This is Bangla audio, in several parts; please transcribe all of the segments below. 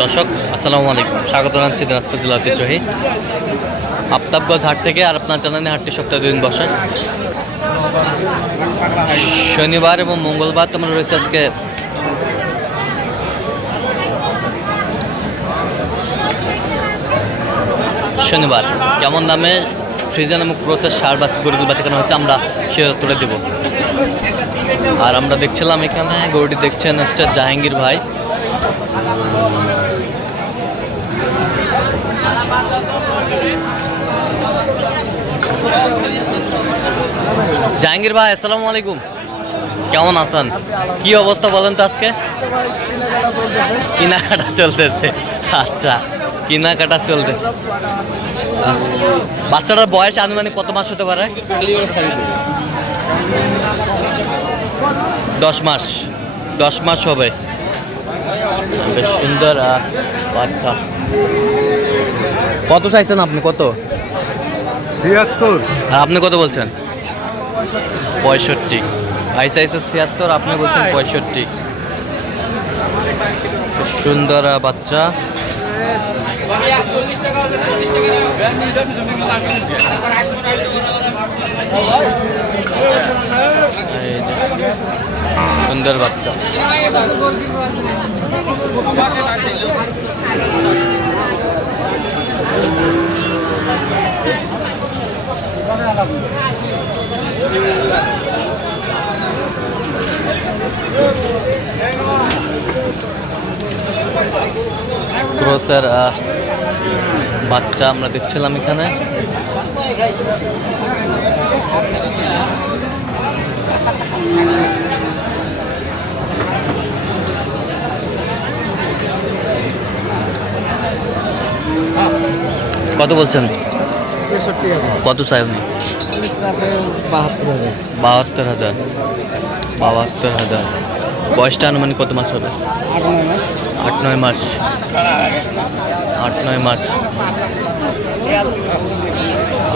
দর্শক আসসালামু আলাইকুম, স্বাগত জানাচ্ছি দিনাজপুর জেলা ঐতিহ্যবাহী আফতাবগঞ্জ হাট থেকে। আর আপনার জানেন হাটটি সপ্তাহে 2 দিন বসে, শনিবার এবং মঙ্গলবার। তোমার রয়েছে আজকে শনিবার। কেমন দামে ফ্রিজিয়ান এবং ক্রোসের সার বা গরুগুলো বেচাকেনা হচ্ছে আমরা সেটা তুলে দেব। আর আমরা দেখছিলাম এখানে গরুটি দেখছেন হচ্ছে জাহাঙ্গীর ভাই। জাহাঙ্গীর ভাই আসসালামু আলাইকুম, কেমন আছেন? কি অবস্থা বলেন তো আজকে? কেনাকাটা চলতেছে। আচ্ছা, কেনাকাটা চলতেছে। আচ্ছা, বাচ্চাটার বয়স আনুমানিক কত মাস হতে পারে? 10 মাস হবে। বেশ সুন্দর বাচ্চা। কত চাইছেন আপনি? কত? 76। আর আপনি কত বলছেন? 65। ভাই চাইছে 76, আপনি বলছেন 65। সুন্দর বাচ্চা। সুন্দর বাচ্চা। ক্রসের বাচ্চা আমরা দেখছিলাম এখানে। কত বলছেন? কত চাই উনি? 72,000। বয়সটা আনুমানিক কত মাস হবে? 8-9 মাস।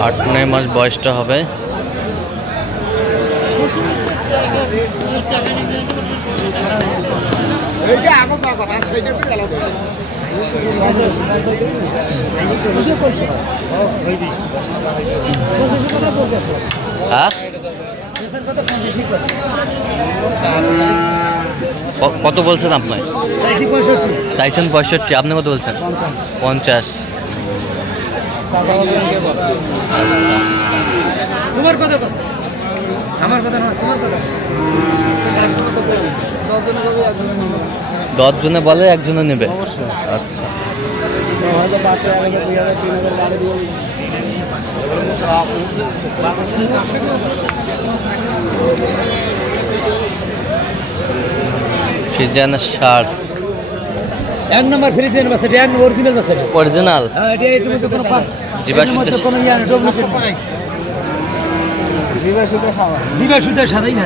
8-9 মাস বয়সটা হবে। হ্যাঁ, কত বলছেন আপনি? চাইছেন 65, আপনি কত বলছেন? 50। তোমার কথা কস, আমার কথা নয়, তোমার কথা কস। 10 জনে বলে, 1 জনে নেবে। আচ্ছা, ফ্রিজিয়ানের সার 1 নম্বর ফ্রিজিয়ান বাস, এটা অরিজিনাল বাস। অরিজিনাল। হ্যাঁ, এটা এর মধ্যে কোনো পার জীবাশুদ্ধ কোনো ইয়া না, ডুপ্লিকেট না। জীবাশুদ্ধ সাদাই না।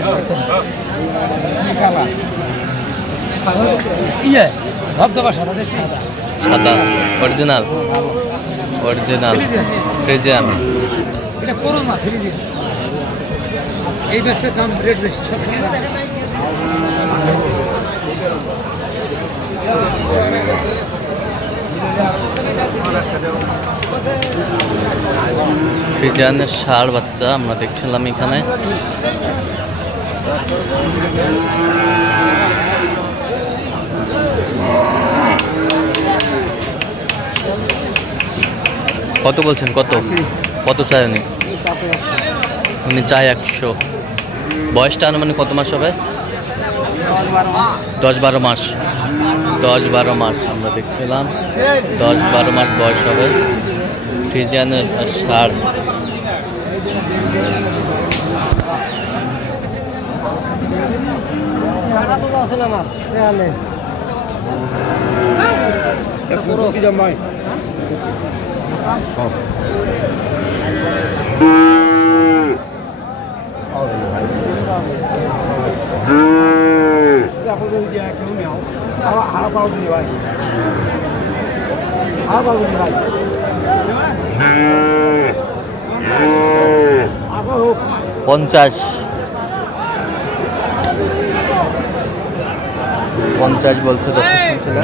ইয়ে ধবধবা সাদা দেখছি। সাদা অরিজিনাল ফ্রিজিয়ান। এটা করো না ফ্রিজিয়ান। এই বাসের দাম রেট বেশি সব। ফ্রিজিয়ানের ষাঁড় বাচ্চা আমরা দেখছিলাম এখানে। কত বলছেন? কত চাই উনি? উনি চাই 100। বয়সটা আনুমানিক কত মাস হবে? 10-12 মাস। 10-12 মাস আমরা দেখছিলাম। 10-12 মাস বয়স হবে ফ্রিজিয়ানের ষাঁড়। পঞ্চাশ 50 বলছে। ছিল।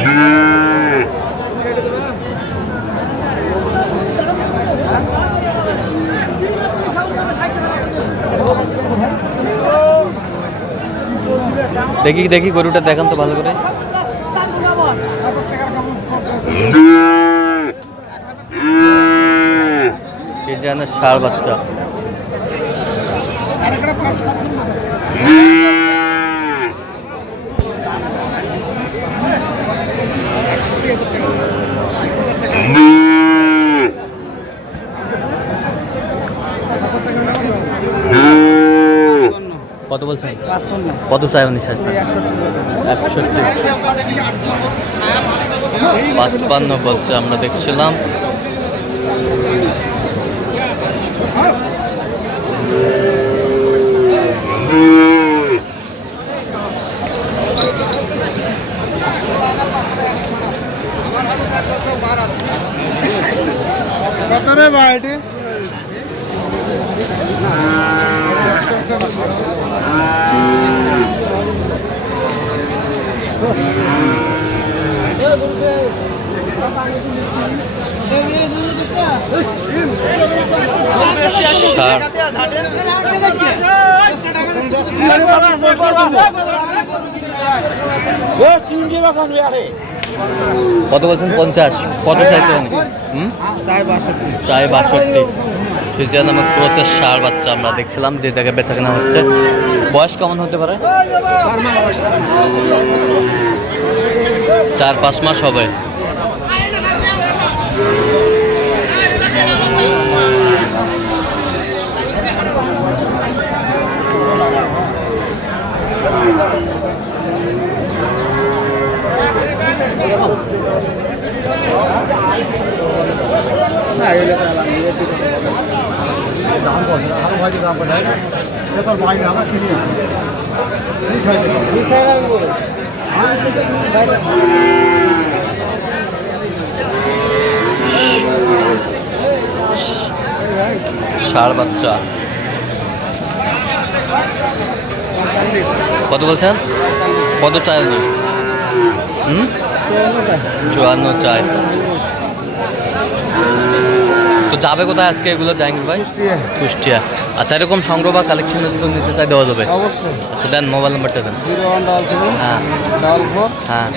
দেখি দেখি গরুটা দেখান তো ভালো করে। এই যেন ষাঁড় বাচ্চা। কত বলছেন? কত চাই উনি? 61 বলছে, আমরা দেখছিলাম। কত রে ভাই এটি? কত বলছেন? 50। কত চাইছেন? চাই 62। ফ্রিজিয়ান নামক ক্রসের ষাঁড় বাচ্চা আমরা দেখছিলাম, যে জায়গায় বেচা কেনা হচ্ছে। বয়স কেমন হতে পারে? 4-5 মাস হবে। ষাঁড় বাচ্চা কত বলছেন? কত চাই উনি? 54 চাই। তো যাবে কোথায় আজকে এগুলো জাহাঙ্গীর ভাই? কুষ্টিয়া। আচ্ছা, এরকম সংগ্রহ বা কালেকশন নিতে চাই দেওয়া যাবে? অবশ্যই। আচ্ছা, দেন মোবাইল নাম্বারটা দেন। 0177 হ্যাঁ 44 হ্যাঁ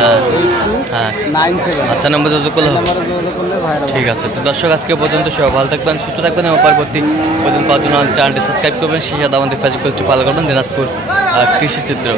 082 হ্যাঁ 97। আচ্ছা, নম্বর যোগাযোগ করলে হবে? নাম্বারে যোগাযোগ করলে ভাইরা ঠিক আছে। তো দর্শক, আজকে পর্যন্ত সবাই ভালো থাকবেন, সুস্থ থাকবেন এবং পরবর্তী পর্যন্ত পাওয়ার জন্য চ্যানেলটি সাবস্ক্রাইব করবেন। সেই সাথে আমাদের ফেসবুক পেজটি ফলো করবেন, দিনাজপুর কৃষি চিত্র।